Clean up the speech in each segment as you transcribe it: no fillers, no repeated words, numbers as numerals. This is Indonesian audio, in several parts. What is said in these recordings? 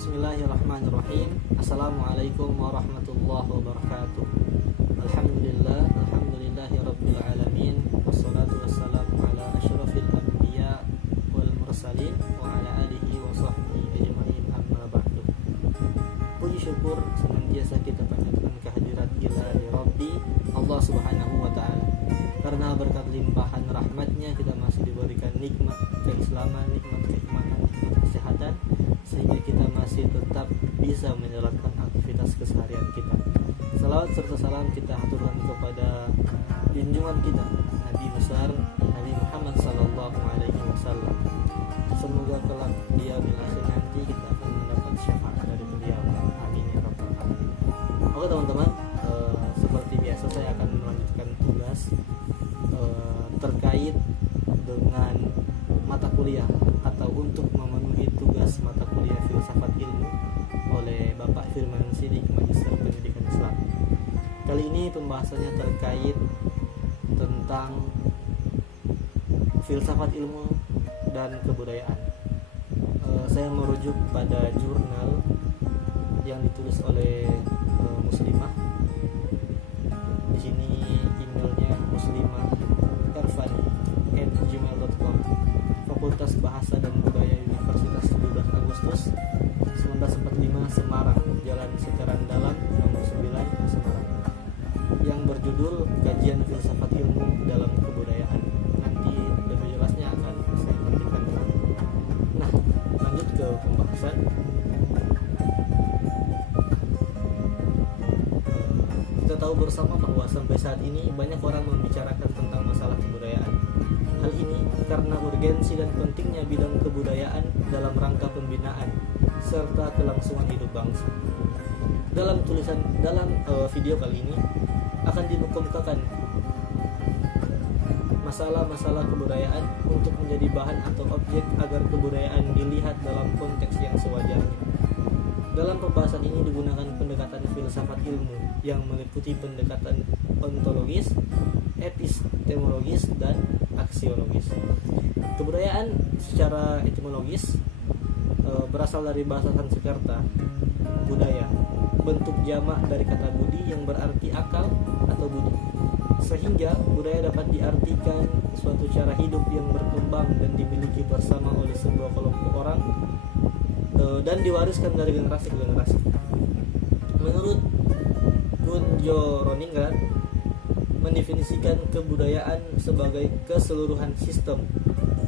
Bismillahirrahmanirrahim. Assalamualaikum warahmatullahi wabarakatuh. Alhamdulillahirabbil alamin. Wassalatu wassalamu ala asyrafil anbiya wal mursalin wa ala alihi wa sahbihi ajma'in, amma ba'du. Puji syukur senantiasa kita panjatkan kehadirat ilahi Rabbi Allah Subhanahu wa taala. Karena berkat limpahan rahmatnya kita masih diberikan nikmat keislaman, nikmat keimanan, nikmat kesehatan, sehingga kita masih tetap bisa menjalankan aktivitas keseharian kita. Salawat serta salam kita haturkan kepada junjungan kita Nabi besar Nabi Muhammad sallallahu alaihi wasallam. Semoga kelak dia bil akhir nanti kita akan mendapat syafaat dari beliau. Amin ya rabbal alamin. Oke teman-teman, seperti biasa saya akan melanjutkan tugas terkait dengan mata kuliah atau untuk memenuhi tugas mata kuliah filsafat ilmu oleh Bapak Firman Sidik, Magister Pendidikan Islam. Kali ini pembahasannya terkait tentang filsafat ilmu dan kebudayaan. Saya merujuk pada jurnal yang ditulis oleh Muslimah. Di sini emailnya muslimah@gmail.com, Fakultas Bahasa dan Budaya Universitas 17 Agustus 1945, Semarang, Jalan Sekitaran Dalam nomor 9, Semarang, yang berjudul Kajian Filsafat Ilmu dalam Kebudayaan. Nanti lebih jelasnya akan saya sampaikan. Nah, lanjut ke pembahasan. Kita tahu bersama bahwa sampai saat ini banyak orang membicarakan tentang masalah kebudayaan. Hal ini karena urgensi dan pentingnya bidang kebudayaan dalam rangka pembinaan serta kelangsungan hidup bangsa. Dalam video kali ini akan dikemukakan masalah-masalah kebudayaan untuk menjadi bahan atau objek agar kebudayaan dilihat dalam konteks yang sewajarnya. Dalam pembahasan ini digunakan pendekatan filsafat ilmu yang meliputi pendekatan ontologis, epistemologis, dan aksiologis. Kebudayaan secara etimologis berasal dari bahasa Sanskerta budaya, bentuk jamak dari kata budi yang berarti akal atau budi, sehingga budaya dapat diartikan suatu cara hidup yang berkembang dan dimiliki bersama oleh sebuah kelompok orang dan diwariskan dari generasi ke generasi. Menurut Gunjo Roningrat, mendefinisikan kebudayaan sebagai keseluruhan sistem,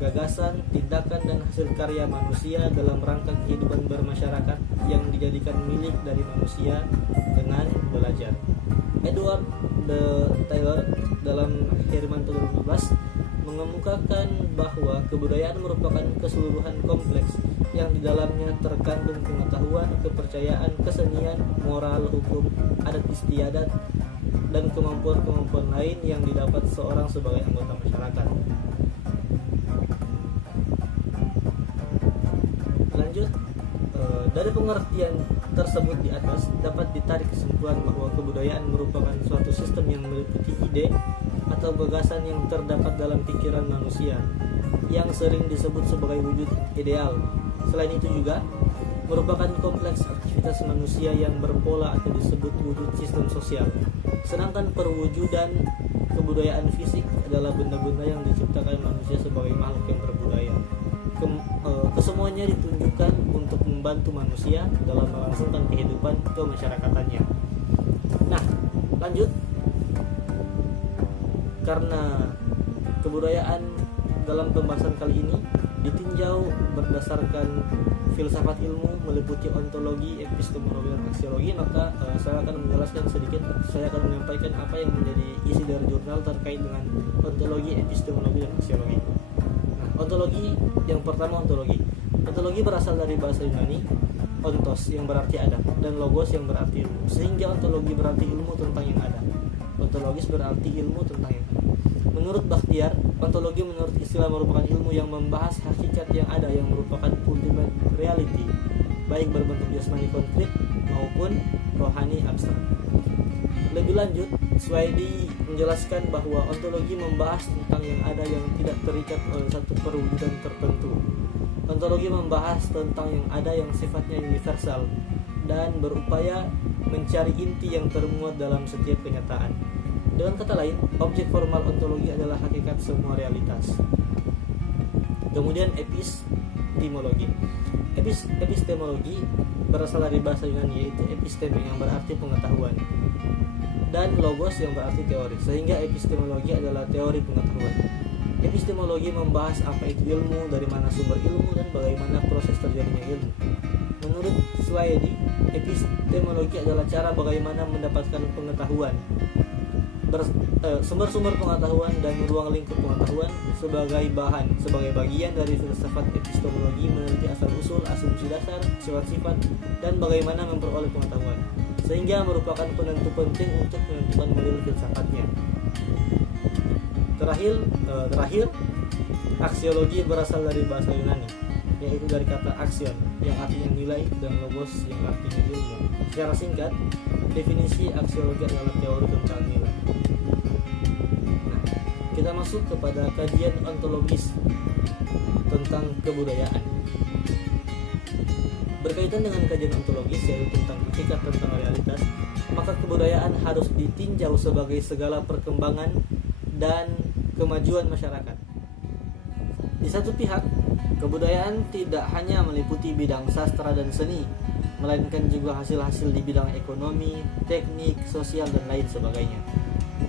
gagasan, tindakan, dan hasil karya manusia dalam rangka kehidupan bermasyarakat yang dijadikan milik dari manusia dengan belajar. Edward de Taylor dalam Heriman 2012 mengemukakan bahwa kebudayaan merupakan keseluruhan kompleks yang di dalamnya terkandung pengetahuan, kepercayaan, kesenian, moral, hukum, adat istiadat, dan kemampuan-kemampuan lain yang didapat seorang sebagai anggota masyarakat. Lanjut, dari pengertian tersebut di atas dapat ditarik kesimpulan bahwa kebudayaan merupakan suatu sistem yang meliputi ide atau gagasan yang terdapat dalam pikiran manusia yang sering disebut sebagai wujud ideal. Selain itu juga merupakan kompleks aktivitas manusia yang berpola atau disebut wujud sistem sosial. Sedangkan perwujudan kebudayaan fisik adalah benda-benda yang diciptakan manusia sebagai makhluk yang berbudaya. Kesemuanya ditunjukkan untuk membantu manusia dalam melangsungkan kehidupan kemasyarakatannya. Nah, lanjut. Karena kebudayaan dalam pembahasan kali ini ditinjau berdasarkan filsafat ilmu meliputi ontologi, epistemologi, dan aksiologi, maka saya akan menjelaskan sedikit. Saya akan menyampaikan apa yang menjadi isi dari jurnal terkait dengan ontologi, epistemologi, dan aksiologi. Nah, ontologi yang pertama, ontologi. Ontologi berasal dari bahasa Yunani ontos yang berarti ada dan logos yang berarti ilmu, sehingga ontologi berarti ilmu tentang yang ada. Ontologis berarti ilmu tentang yang ada. Menurut Bakhtiar, ontologi menurut istilah merupakan ilmu yang membahas hakikat yang ada yang merupakan ultimate reality, baik berbentuk jasmani konkret maupun rohani abstrak. Lebih lanjut, Swaidi menjelaskan bahwa ontologi membahas tentang yang ada yang tidak terikat oleh satu perwujudan tertentu. Ontologi membahas tentang yang ada yang sifatnya universal dan berupaya mencari inti yang termuat dalam setiap kenyataan. Dengan kata lain, objek formal ontologi adalah hakikat semua realitas. Kemudian epistemologi. Epistemologi berasal dari bahasa Yunani, yaitu episteme yang berarti pengetahuan, dan logos yang berarti teori, sehingga epistemologi adalah teori pengetahuan. Epistemologi membahas apa itu ilmu, dari mana sumber ilmu, dan bagaimana proses terjadinya ilmu. Menurut Swayedi, epistemologi adalah cara bagaimana mendapatkan pengetahuan, sumber-sumber pengetahuan dan ruang lingkup pengetahuan sebagai bagian dari filsafat epistemologi meneliti asal-usul, asumsi dasar, sifat-sifat, dan bagaimana memperoleh pengetahuan, sehingga merupakan penentu penting untuk menentukan model filsafatnya. Terakhir, aksiologi berasal dari bahasa Yunani, yaitu dari kata aksion yang artinya nilai dan logos yang artinya ilmu. Secara singkat, definisi aksiologi adalah teori tentang nilai. Nah, kita masuk kepada kajian ontologis tentang kebudayaan. Berkaitan dengan kajian ontologis, yaitu tentang hakikat tentang realitas, maka kebudayaan harus ditinjau sebagai segala perkembangan dan kemajuan masyarakat. Di satu pihak, kebudayaan tidak hanya meliputi bidang sastra dan seni, melainkan juga hasil-hasil di bidang ekonomi, teknik, sosial, dan lain sebagainya.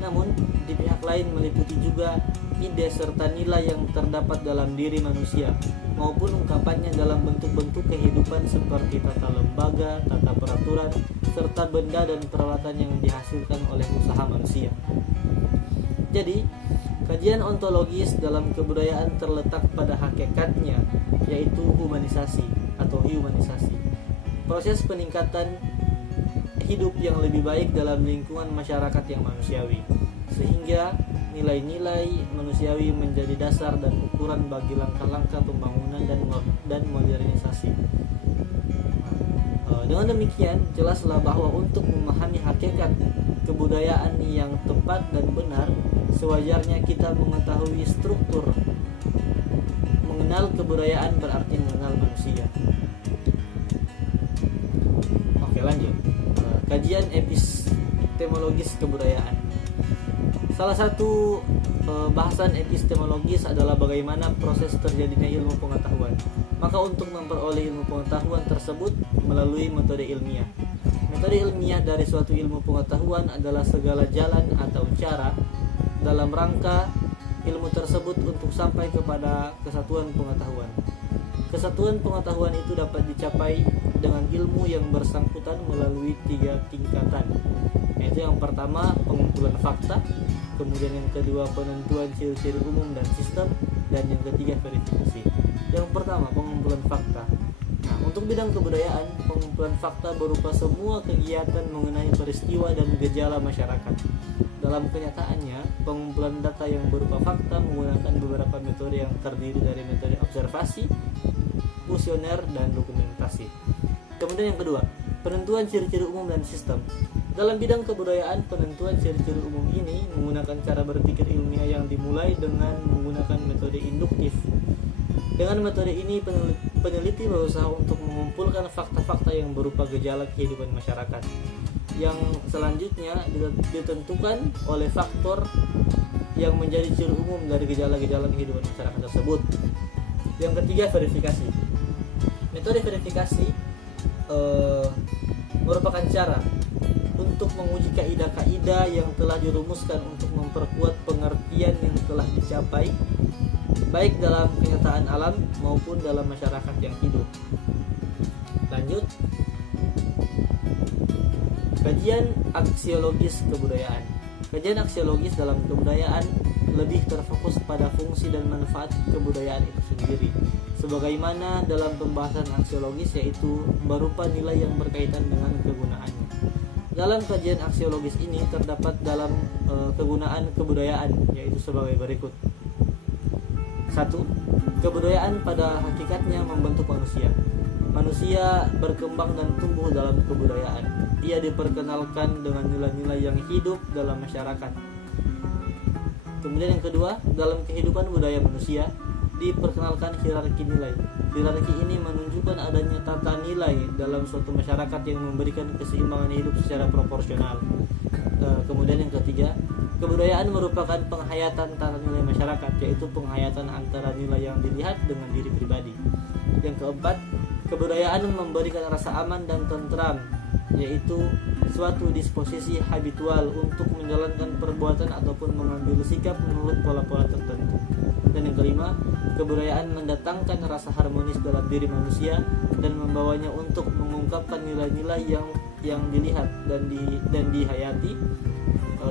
Namun, di pihak lain meliputi juga ide serta nilai yang terdapat dalam diri manusia, maupun ungkapannya dalam bentuk-bentuk kehidupan seperti tata lembaga, tata peraturan, serta benda dan peralatan yang dihasilkan oleh usaha manusia. Jadi, kajian ontologis dalam kebudayaan terletak pada hakikatnya, yaitu humanisasi atau humanisasi. Proses peningkatan hidup yang lebih baik dalam lingkungan masyarakat yang manusiawi, sehingga nilai-nilai manusiawi menjadi dasar dan ukuran bagi langkah-langkah pembangunan dan modernisasi. Dengan demikian, jelaslah bahwa untuk memahami hakikat kebudayaan yang tepat dan benar, sewajarnya kita mengetahui struktur. Mengenal kebudayaan berarti mengenal manusia. Oke, lanjut. Kajian epistemologis kebudayaan. Salah satu bahasan epistemologis adalah bagaimana proses terjadinya ilmu pengetahuan. Maka untuk memperoleh ilmu pengetahuan tersebut melalui metode ilmiah. Metode ilmiah dari suatu ilmu pengetahuan adalah segala jalan atau cara dalam rangka ilmu tersebut untuk sampai kepada kesatuan pengetahuan. Kesatuan pengetahuan itu dapat dicapai dengan ilmu yang bersangkutan melalui 3 tingkatan, yaitu yang pertama pengumpulan fakta, kemudian yang kedua penentuan ciri-ciri umum dan sistem, dan yang ketiga verifikasi. Yang pertama pengumpulan fakta. Nah, untuk bidang kebudayaan, pengumpulan fakta berupa semua kegiatan mengenai peristiwa dan gejala masyarakat. Dalam kenyataannya, pengumpulan data yang berupa fakta menggunakan beberapa metode yang terdiri dari metode observasi, kuesioner, dan dokumentasi. Kemudian yang kedua, penentuan ciri-ciri umum dan sistem. Dalam bidang kebudayaan, penentuan ciri-ciri umum ini menggunakan cara berpikir ilmiah yang dimulai dengan menggunakan metode induktif. Dengan metode ini, peneliti berusaha untuk mengumpulkan fakta-fakta yang berupa gejala kehidupan masyarakat, yang selanjutnya ditentukan oleh faktor yang menjadi ciri umum dari gejala-gejala kehidupan masyarakat tersebut. Yang ketiga, verifikasi. Metode verifikasi merupakan cara untuk menguji kaidah-kaidah yang telah dirumuskan untuk memperkuat pengertian yang telah dicapai baik dalam kenyataan alam maupun dalam masyarakat yang hidup. Lanjut, kajian aksiologis kebudayaan. Kajian aksiologis dalam kebudayaan lebih terfokus pada fungsi dan manfaat kebudayaan itu sendiri, sebagaimana dalam pembahasan aksiologis, yaitu berupa nilai yang berkaitan dengan kegunaannya. Dalam kajian aksiologis ini terdapat dalam kegunaan kebudayaan, yaitu sebagai berikut. 1. Kebudayaan pada hakikatnya membentuk manusia. Manusia berkembang dan tumbuh dalam kebudayaan. Ia diperkenalkan dengan nilai-nilai yang hidup dalam masyarakat. Kemudian yang kedua, dalam kehidupan budaya manusia diperkenalkan hierarki nilai. Hierarki ini menunjukkan adanya tata nilai dalam suatu masyarakat yang memberikan keseimbangan hidup secara proporsional. Kemudian yang ketiga, kebudayaan merupakan penghayatan tata nilai masyarakat, yaitu penghayatan antara nilai yang dilihat dengan diri pribadi. Yang keempat, kebudayaan memberikan rasa aman dan tentram, yaitu suatu disposisi habitual untuk menjalankan perbuatan ataupun mengambil sikap menurut pola-pola tertentu. Dan yang kelima, kebudayaan mendatangkan rasa harmonis dalam diri manusia dan membawanya untuk mengungkapkan nilai-nilai yang dilihat dan dihayati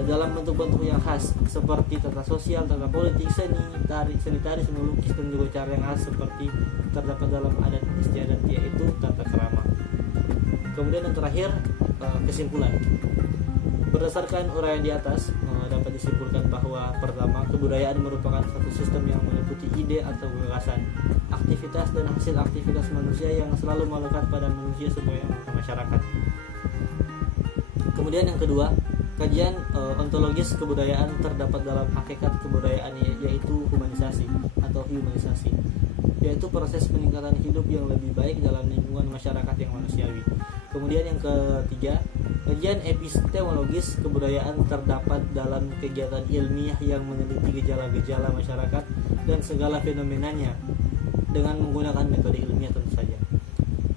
dalam bentuk-bentuk yang khas seperti tata sosial, tata politik, seni tari, melukis, dan juga cara yang khas seperti terdapat dalam adat istiadat, yaitu tata kerama. Kemudian yang terakhir, kesimpulan. Berdasarkan uraian di atas, dapat disimpulkan bahwa pertama, kebudayaan merupakan suatu sistem yang meliputi ide atau gagasan, aktivitas dan hasil aktivitas manusia yang selalu melekat pada manusia sebagai masyarakat. Kemudian yang kedua, kajian ontologis kebudayaan terdapat dalam hakikat kebudayaan, yaitu humanisasi atau humanisasi, yaitu proses peningkatan hidup yang lebih baik dalam lingkungan masyarakat yang manusiawi. Kemudian yang ketiga, kajian epistemologis kebudayaan terdapat dalam kegiatan ilmiah yang meneliti gejala-gejala masyarakat dan segala fenomenanya dengan menggunakan metode ilmiah tentu saja.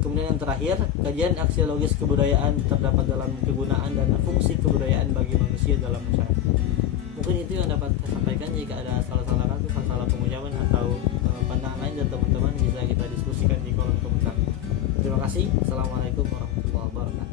Kemudian yang terakhir, kajian aksiologis kebudayaan terdapat dalam kegunaan dan fungsi kebudayaan bagi manusia dalam masyarakat. Mungkin itu yang dapat saya sampaikan. Jika ada salah-salah kata, salah pengucapan atau pandangan lain dan teman-teman bisa kita diskusikan di kolom komentar. Terima kasih. Assalamualaikum warahmatullahi wabarakatuh.